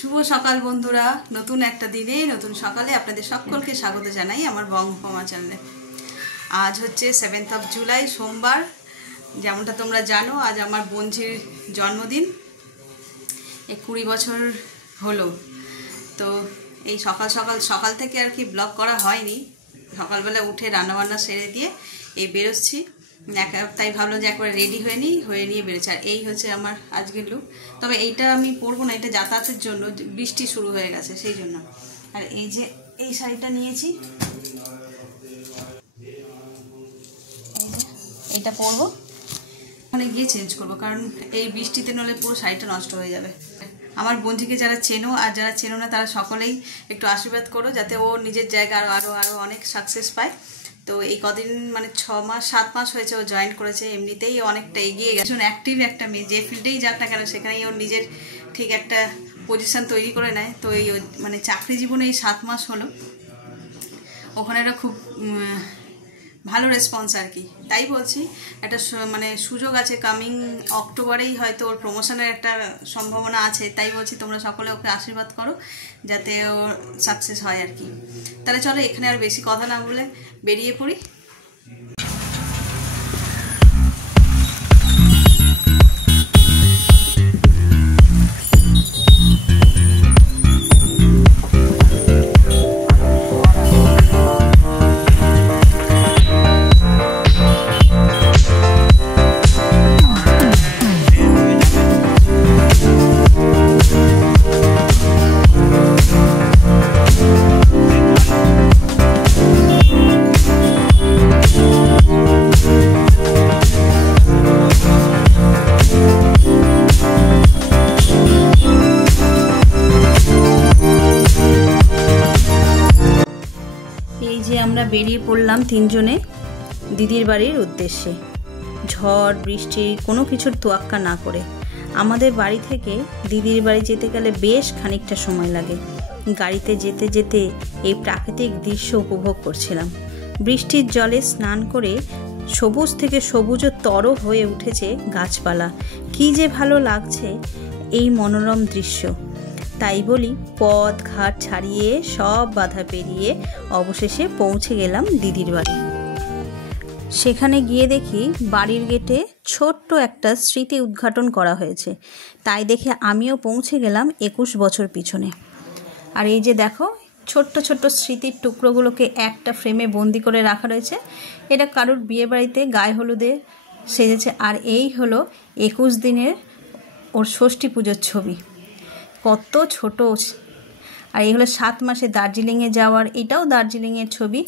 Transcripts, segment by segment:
শুভ সকাল বন্ধুরা, নতুন একটা দিনে নতুন সকালে আপনাদের সকলকে স্বাগত জানাই আমার বঙ্গমা চ্যানেলে। আজ হচ্ছে 7 জুলাই সোমবার। যেমনটা তোমরা জানো, আজ আমার বোনঝির জন্মদিন। 20 বছর হলো। তো এই সকাল থেকে আর কি ব্লগ করা হয়নি। সকালবেলা উঠে রান্নাবান্না সেরে দিয়ে এই বেরোচ্ছি, তাই ভাবলাম যে একবার রেডি হয়ে নিয়ে বেরোচ্ছে। আর এই হচ্ছে আমার আজকের লুক। তবে এইটা আমি পরবো না, এটা যাতায়াতের জন্য, বৃষ্টি শুরু হয়ে গেছে সেই জন্য। আর এই যে এই শাড়িটা নিয়েছি, এইটা পরবো, ওখানে গিয়ে চেঞ্জ করবো, কারণ এই বৃষ্টিতে নলে পুরো শাড়িটা নষ্ট হয়ে যাবে। আমার বন্ধুকে যারা চেনো আর যারা চেনো না তারা সকলেই একটু আশীর্বাদ করো, যাতে ও নিজের জায়গায় আরও অনেক সাকসেস পায়। তো এই কদিন মানে 7 মাস হয়েছে ও জয়েন করেছে, এমনিতেই অনেকটা এগিয়ে গেছে। অ্যাক্টিভ একটা মেয়ে, যে ফিল্ডেই যাক না কেন সেখানেই ওর নিজের ঠিক একটা পজিশন তৈরি করে নেয়। তো এই মানে চাকরি জীবনে এই 7 মাস হলো, ওখানে একটা খুব ভালো রেসপন্স আর কি। তাই বলছি একটা মানে সুযোগ আছে, কামিং অক্টোবরেই হয়তো ওর প্রমোশনের একটা সম্ভাবনা আছে। তাই বলছি তোমরা সকলে ওকে আশীর্বাদ করো যাতে ওর সাকসেস হয় আর কি। তাহলে চলো, এখানে আর বেশি কথা না বলে বেরিয়ে পড়ি। আমরা বেরিয়ে পড়লাম তিনজনে দিদির বাড়ির উদ্দেশ্যে, ঝড় বৃষ্টি কোনো কিছুর তোয়াক্কা না করে। আমাদের বাড়ি থেকে দিদির বাড়ি যেতে গেলে বেশ খানিকটা সময় লাগে। গাড়িতে যেতে যেতে এই প্রাকৃতিক দৃশ্য উপভোগ করছিলাম। বৃষ্টির জলে স্নান করে সবুজ থেকে সবুজতর হয়ে উঠেছে গাছপালা। কি যে ভালো লাগছে এই মনোরম দৃশ্য। তাই বলি, পথ ঘাট ছাড়িয়ে সব বাধা পেরিয়ে অবশেষে পৌঁছে গেলাম দিদির বাড়ি। সেখানে গিয়ে দেখি বাড়ির গেটে ছোট্ট একটা স্মৃতি উদ্ঘাটন করা হয়েছে। তাই দেখে আমিও পৌঁছে গেলাম 21 বছর পিছনে। আর এই যে দেখো, ছোট্ট ছোট্ট স্মৃতির টুকরোগুলোকে একটা ফ্রেমে বন্দি করে রাখা রয়েছে। এটা কারুর বিয়ে বাড়িতে গায়ে হলুদে সেজেছে। আর এই হলো 21 দিনের ওর ষষ্ঠী পুজোর ছবি। কত ছোট। আর এই হলো 7 মাসে দার্জিলিংয়ে যাওয়ার, এটাও দার্জিলিংয়ের ছবি।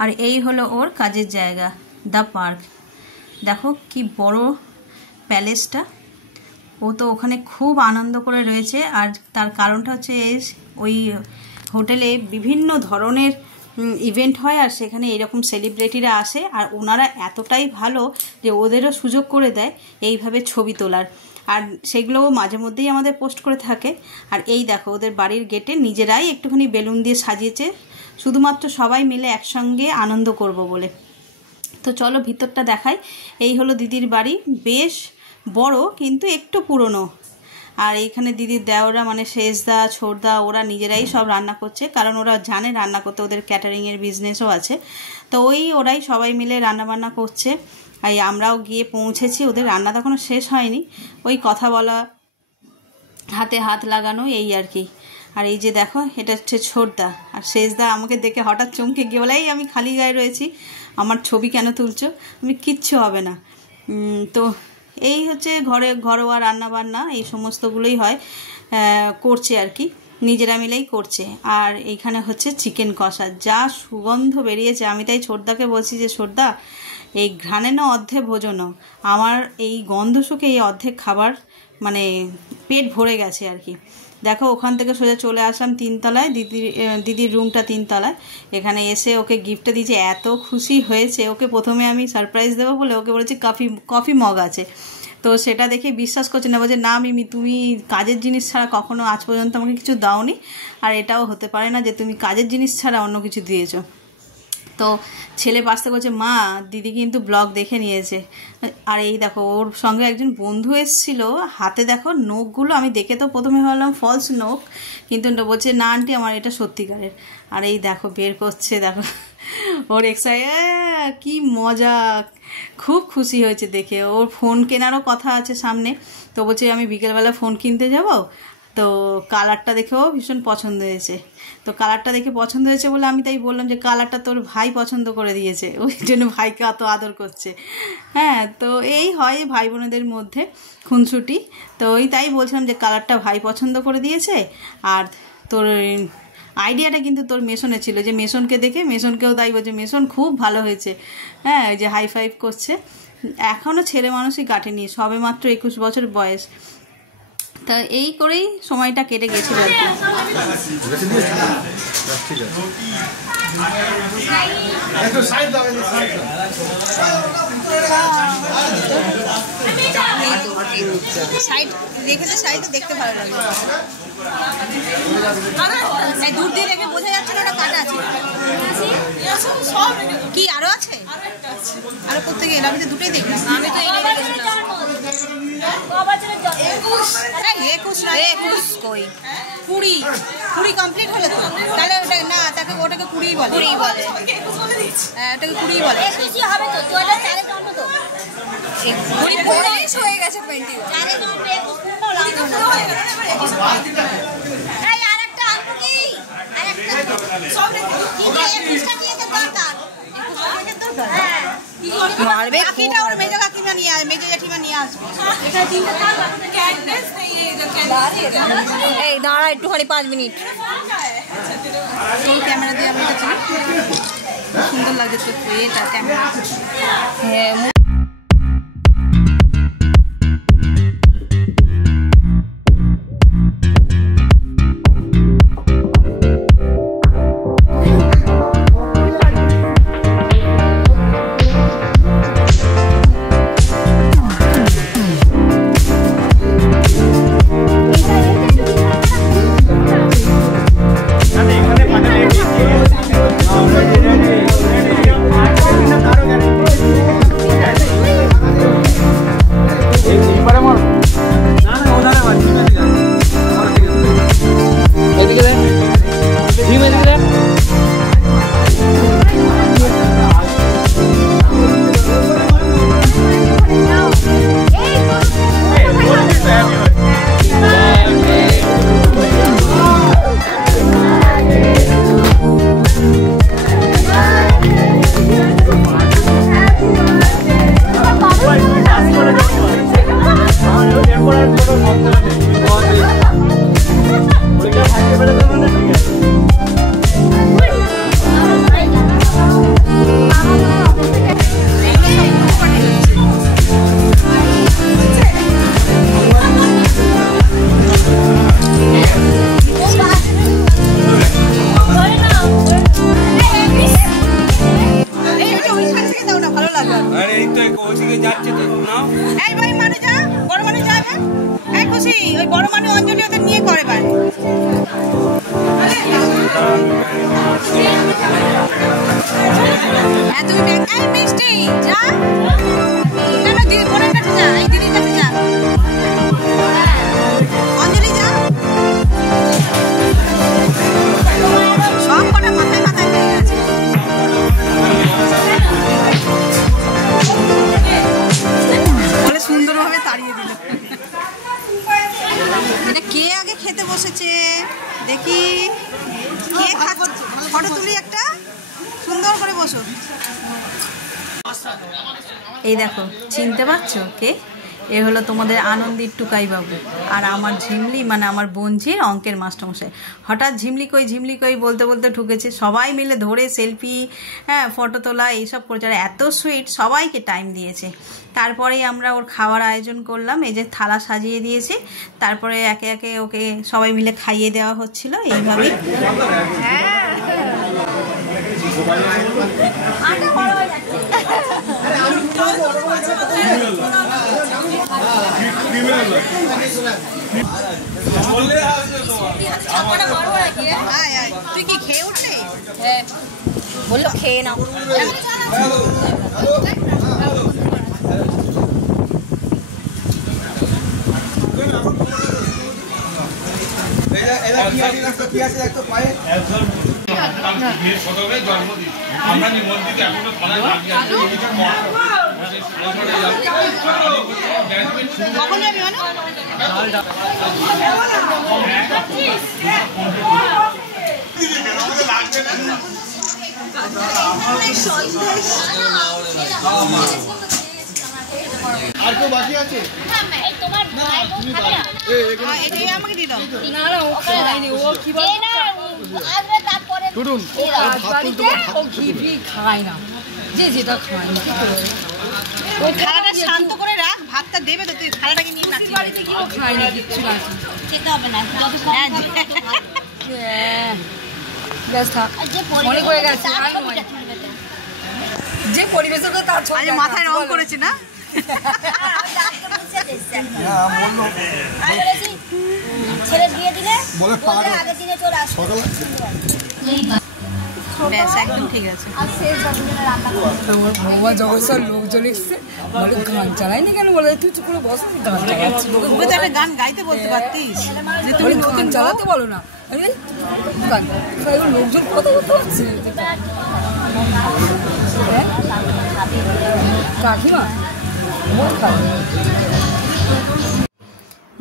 আর এই হলো ওর কাজের জায়গা, দ্য পার্ক। দেখো কি বড় প্যালেসটা। ও তো ওখানে খুব আনন্দ করে রয়েছে। আর তার কারণটা হচ্ছে ওই হোটেলে বিভিন্ন ধরনের ইভেন্ট হয়, আর সেখানে এরকম সেলিব্রিটিরা আসে। আর ওনারা এতটাই ভালো যে ওদেরও সুযোগ করে দেয় এইভাবে ছবি তোলার। আর সেগুলোও মাঝে মধ্যেই আমাদের পোস্ট করে থাকে। আর এই দেখো, ওদের বাড়ির গেটে নিজেরাই একটুখানি বেলুন দিয়ে সাজিয়েছে, শুধুমাত্র সবাই মিলে একসঙ্গে আনন্দ করব বলে। তো চলো ভিতরটা দেখাই। এই হলো দিদির বাড়ি, বেশ বড় কিন্তু একটু পুরনো। আর এইখানে দিদির দেওরা মানে শেষদা ছোটদা ওরা নিজেরাই সব রান্না করছে, কারণ ওরা জানে রান্না করতে, ওদের ক্যাটারিংয়ের বিজনেসও আছে। তো ওরাই সবাই মিলে রান্নাবান্না করছে। আর আমরাও গিয়ে পৌঁছেছি। ওদের রান্না তখনও শেষ হয়নি, ওই কথা বলা, হাতে হাত লাগানো, এই আর কি। আর এই যে দেখো, এটা হচ্ছে ছোটদা। আর শেষদা আমাকে দেখে হঠাৎ চমকে গিয়ে বলে, এই আমি খালি গায়ে রয়েছি, আমার ছবি কেন তুলছো? আমি কিচ্ছু হবে না। তো এই হচ্ছে ঘরোয়া রান্নাবান্না, এই সমস্তগুলোই হয়, করছে আর কি, নিজেরা মিলেই করছে। আর এইখানে হচ্ছে চিকেন কষা, যা সুগন্ধ বেরিয়েছে। আমি তাই ছোটদাকে বলছি যে ছোটদা, এই ঘ্রাণে না অর্ধেক ভোজনও, আমার এই গন্ধ শুকে এই অর্ধেক খাবার মানে পেট ভরে গেছে আর কি। দেখো, ওখান থেকে সোজা চলে আসলাম 3 তলায়, দিদির রুমটা 3 তলায়। এখানে এসে ওকে গিফটটা দিয়েছে, এত খুশি হয়েছে। ওকে প্রথমে আমি সারপ্রাইজ দেবো বলে ওকে বলেছি কফি মগ আছে। তো সেটা দেখে বিশ্বাস করছে না, বলছে না মিমি, তুমি কাজের জিনিস ছাড়া কখনো আজ পর্যন্ত আমাকে কিছু দাওনি, আর এটাও হতে পারে না যে তুমি কাজের জিনিস ছাড়া অন্য কিছু দিয়েছো। তো ছেলে পাশে করছে, মা দিদি কিন্তু ব্লগ দেখে নিয়েছে। আর এই দেখো ওর সঙ্গে একজন বন্ধু এসেছিল, হাতে দেখো নখগুলো, আমি দেখে তো প্রথমে ভাবলাম ফলস নখ, কিন্তু বলছে না আন্টি আমার এটা সত্যিকারের। আর এই দেখো বের করছে, দেখো ওর এক্সাইটেড, কি মজা, খুব খুশি হয়েছে দেখে। ওর ফোন কেনারও কথা আছে সামনে, তো বলছে আমি বিকেলবেলা ফোন কিনতে যাব, তো কালারটা দেখেও ভীষণ পছন্দ হয়েছে। তো কালারটা দেখে পছন্দ হয়েছে বলে আমি তাই বললাম যে কালারটা তোর ভাই পছন্দ করে দিয়েছে, ওই জন্য ভাইকে অত আদর করছে। হ্যাঁ, তো এই হয় ভাই বোনেদের মধ্যে খুনসুটি। তো ওই তাই বলছিলাম যে কালারটা ভাই পছন্দ করে দিয়েছে। আর তোর আইডিয়াটা কিন্তু তোর মেশনে ছিল, যে মেশনকে দেখে মেশনকেও তাই বলছে মেশন খুব ভালো হয়েছে। হ্যাঁ, যে হাই ফাইভ করছে। এখনও ছেলে মানুষই কাটেনি, সবে মাত্র 21 বছর বয়স। তা এই করেই সময়টা কেটে গেছিল আর কি। সাইড রেখেছে, সাইডটা দেখতে ভালো লাগে। দূর দিয়ে রেখে বোঝা যাচ্ছে না ওটা কাটা আছে কি, আরো আছে, আরো করতে গেলে আমি তো দুটোই দেখলাম। আমি তো 21 কই 20 কমপ্লিট হলো তো, তাহলে ওটা না, তাকে ওটাকে 20 বলে, হ্যাঁ ওটাকে 20 বলে। হবে তো, তো এটা 4 কাউন্ট তো 20 হয়ে গেছে, 20 4 কাউন্ট এই আরেকটা অল্প কি, আরেকটা সব রেখে কি 21টা দিয়ে দে দরকার, 21টা দিয়ে দরকার। হ্যাঁ মারবে কাকিটা, ওর মেজো কাকিমা নিয়ে আসবে, মেজো জেঠিমা নিয়ে আসবে। এটা চিন্তা থাক, ক্যান্ডেস নেই, এই যে ক্যান্ডেস, এই দাঁড়া একটুখানি 5 মিনিট। এই ক্যামেরা দিয়ে আমি এটা চিনি, সুন্দর লাগে তো এটা ক্যামেরা। হ্যাঁ দেখি কে খাচ্ছে, ফটো তুলি একটা সুন্দর করে বসো। এই দেখো চিনতে পারছো কে? এ হলো তোমাদের আনন্দির টুকাই বাবু আর আমার ঝিমলি মানে আমার বোনঝির অঙ্কের মাস্টারমশাই। হঠাৎ ঝিমলি কই বলতে বলতে ঢুকেছে, সবাই মিলে ধরে সেলফি, হ্যাঁ ফটো তোলা এইসব করেছে। আর এত সুইট, সবাইকে টাইম দিয়েছে। তারপরেই আমরা ওর খাওয়ার আয়োজন করলাম, এই যে থালা সাজিয়ে দিয়েছি, তারপরে একে একে ওকে সবাই মিলে খাইয়ে দেওয়া হচ্ছিল এইভাবেই। তুই কি খেয়ে উঠলি? বললো খেয়ে নাও। আমরা নিমন্ত্রিত এখনো থানায় আর কেউ বাকি আছে? আমাকে দিয়ে দাও। খায় না, যে যেটা খায় না। ওই থালাটা শান্ত করে রাখ, ভাতটা দেবে তো, তুই থালাটাকে নিয়ে না। বাড়িতে কি খায় না, কিচ্ছু না, খেতে হবে না। ব্যাস থাক, অনেক হয়ে গেছে। যে পরিবেশে তো তার ছবি মাথায় রং করেছে না। ছেড়ে দিয়ে দিলে আগের দিনে চলে আসবে। একদম ঠিক আছে। বাবা জগৎসর লোকজন এসছে, বলে গান চালাইনি কেন? বলে তুই চুপ করে বস, গান চালাচ্ছি। গান গাইতে বলতে পারতিস, তুমি গান চালাতে বলো না। লোকজন কথা বলতে পারছে কাকিমা।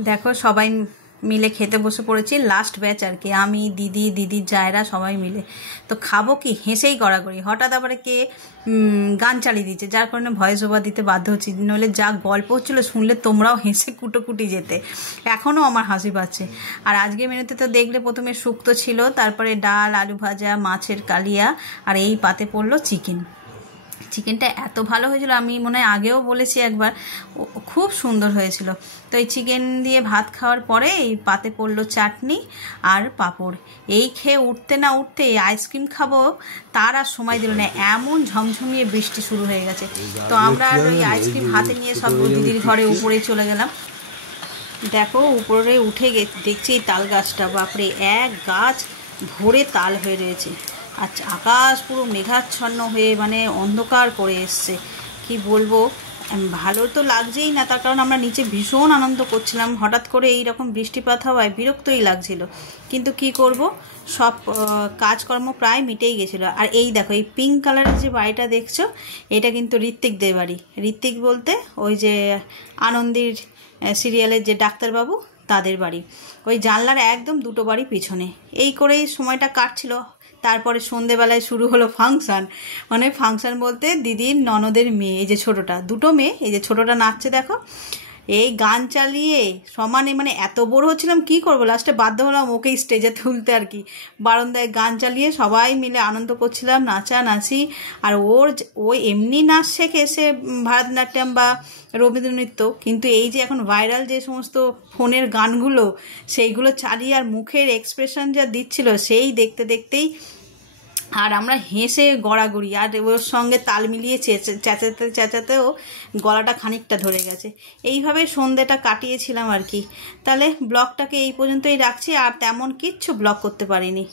দেখো সবাই মিলে খেতে বসে পড়েছি, লাস্ট ব্যাচ আর কি, আমি, দিদি, দিদির জায়রা সবাই মিলে। তো খাবো কি, হেসেই গড়াগড়ি। হঠাৎ আবার কে গান চালিয়ে দিচ্ছে, যার কারণে ভয়েস ওভার দিতে বাধ্য হচ্ছি। নইলে যা গল্প হচ্ছিলো শুনলে তোমরাও হেসে কুটোকুটি যেতে। এখনও আমার হাসি পাচ্ছে। আর আজকে মেনুতে তো দেখলে প্রথমে শুক্তো ছিল, তারপরে ডাল, আলু ভাজা, মাছের কালিয়া, আর এই পাতে পড়লো চিকেন। চিকেনটা এত ভালো হয়েছিল, আমি মনে হয় আগেও বলেছি একবার, খুব সুন্দর হয়েছিল। তো এই চিকেন দিয়ে ভাত খাওয়ার পরে এই পাতে পড়লো চাটনি আর পাঁপড়। এই খেয়ে উঠতে না উঠতে আইসক্রিম খাবো তার আর সময় দিল না, এমন ঝমঝমিয়ে বৃষ্টি শুরু হয়ে গেছে। তো আমরা ওই আইসক্রিম হাতে নিয়ে সব দিদির ঘরে উপরে চলে গেলাম। দেখো উপরে উঠে দেখছি এই তাল গাছটা, বাপরে এক গাছ ভরে তাল হয়ে রয়েছে। আচ্ছা, আকাশ পুরো মেঘাচ্ছন্ন হয়ে মানে অন্ধকার করে এসছে। কি বলবো, ভালো তো লাগছেই না, তার কারণ আমরা নিচে ভীষণ আনন্দ করছিলাম। হঠাৎ করে এই রকম বৃষ্টিপাত হওয়ায় বিরক্তই লাগছিল, কিন্তু কি করব, সব কাজকর্ম প্রায় মিটেই গেছিলো। আর এই দেখো, এই পিঙ্ক কালারের যে বাড়িটা দেখছো, এটা কিন্তু ঋত্বিকদের বাড়ি। ঋত্বিক বলতে ওই যে আনন্দের সিরিয়ালের যে ডাক্তারবাবু, তাদের বাড়ি। ওই জানলার একদম দুটো বাড়ি পিছনে। এই করেই সময়টা কাটছিল। তারপরে সন্ধেবেলায় শুরু হলো ফাংশান। মানে ফাংশান বলতে দিদির ননদের মেয়ে, এই যে ছোটোটা, দুটো মেয়ে, এই যে ছোটোটা নাচছে দেখো, এই গান চালিয়ে সমানে, মানে এত বোর হচ্ছিলাম, কি করবো, লাস্টে বাধ্য হলাম ওকেই স্টেজে তুলতে আর কি। বারান্দায় গান চালিয়ে সবাই মিলে আনন্দ করছিলাম, নাচানাচি। আর ও এমনি নাচ শেখে, সে ভারতনাট্যম বা রবীন্দ্রনৃত্য, কিন্তু এই যে এখন ভাইরাল যে সমস্ত ফোনের গানগুলো, সেইগুলো চালিয়ে আর মুখের এক্সপ্রেশন যা দিচ্ছিল, সেই দেখতে দেখতেই আর আমরা হেসে গড়াগড়ি। আর ওর সঙ্গে তাল মিলিয়ে চেঁচাতে চেঁচাতেও গলাটা খানিকটা ধরে গেছে। এইভাবে সন্ধ্যেটা কাটিয়েছিলাম আর কি। তাহলে ব্লগটাকে এই পর্যন্তই রাখছি, আর তেমন কিচ্ছু ব্লগ করতে পারিনি।